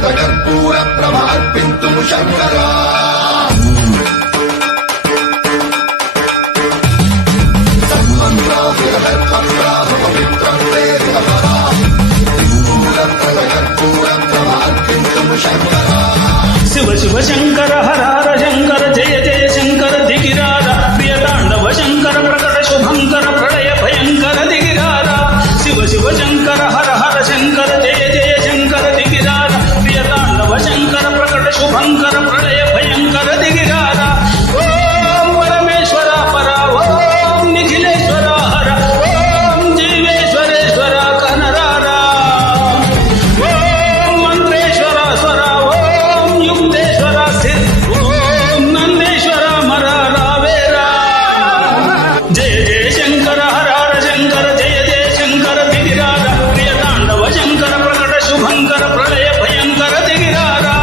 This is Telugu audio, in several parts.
కర్పూర ప్రమార్పింతుము శంకరా శివ శివ శంకర హర హర శంకర జయ జయ శంకర దిగిరార ప్రియ తాండవ శంకర ప్రకట శుభంకర ప్రళయ భయంకర దిగిరార శివ శివ శంకర హర హర శంకర జయ జయ శంకర దిగిరార ప్రియ తాండవ శంకర ప్రకట శుభంకర ప్రళయ భయంకర దిగిరార ఓం పరమేశ్వర పర ఓం నిఖిలేశ్వర హర ఓం జీవేశ్వరేశ్వర కనరారా ఓం మంత్రేశ్వర స్వర ఓం యుక్తేశ్వర స్థిర్ ఓం నందేశ్వర మర రావేరా జయ జయ శంకర హర హర శంకర జయ జయ శంకర దిగిరార ప్రియ తాండవ శంకర ప్రకట శుభంకర ప్రళయ భయంకర దిగిరారా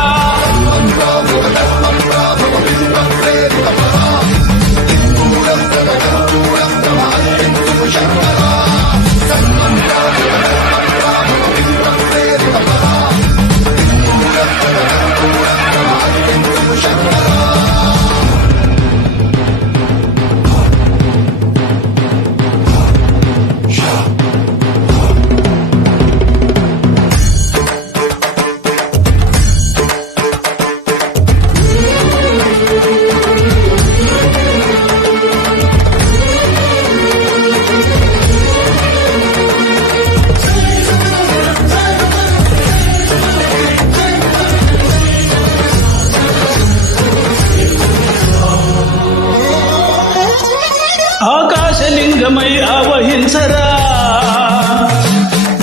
ఆకాశలింగమై ఆవహించరా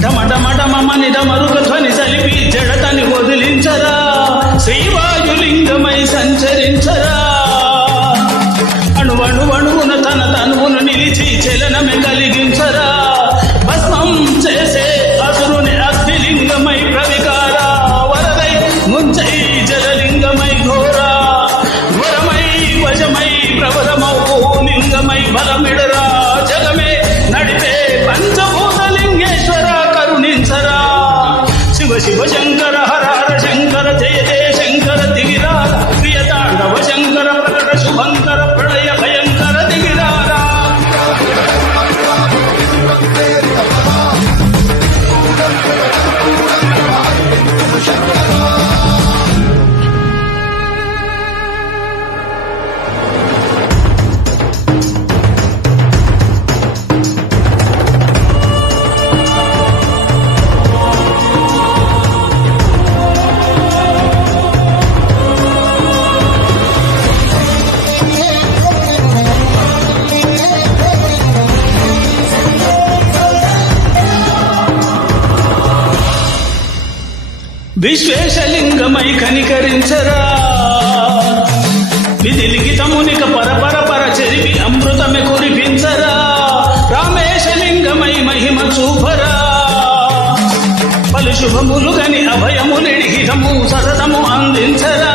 ఢమఢమఢమని డమరుక ధ్వని సలిపి జడతని వదిలించరా శ్రీవాయులింగమై సంచరించరా అణువణువణువున తన తనువును నిలిచి చలనమే కలిగించరా భస్మం చేసే అసురుని అగ్నిలింగమై ప్రవికార వరదై ముంచై జలలింగమై ఘోరా వరమై వశమై ప్రబలమౌ లింగమై బలమిడరా జగమే నడిపే పంచభూతలింగేశ్వర కరుణించరా శివ శివ శంకర హర హర శంకర జయ జయ శంకర దిగిరార ప్రియ తాండవ శంకర ప్రకట శుభంకర ప్రళయ భయంకర దిగిరారా విశ్వేశలింగమై కనికరించరా విధిలిఖితమునిక పరపర పర చెరిపి అమృతమే కురిపించరా రామేశలింగమై మహిమ చూపరా పలు శుభములు గని అభయము నిడిహితము సతతము అందించరా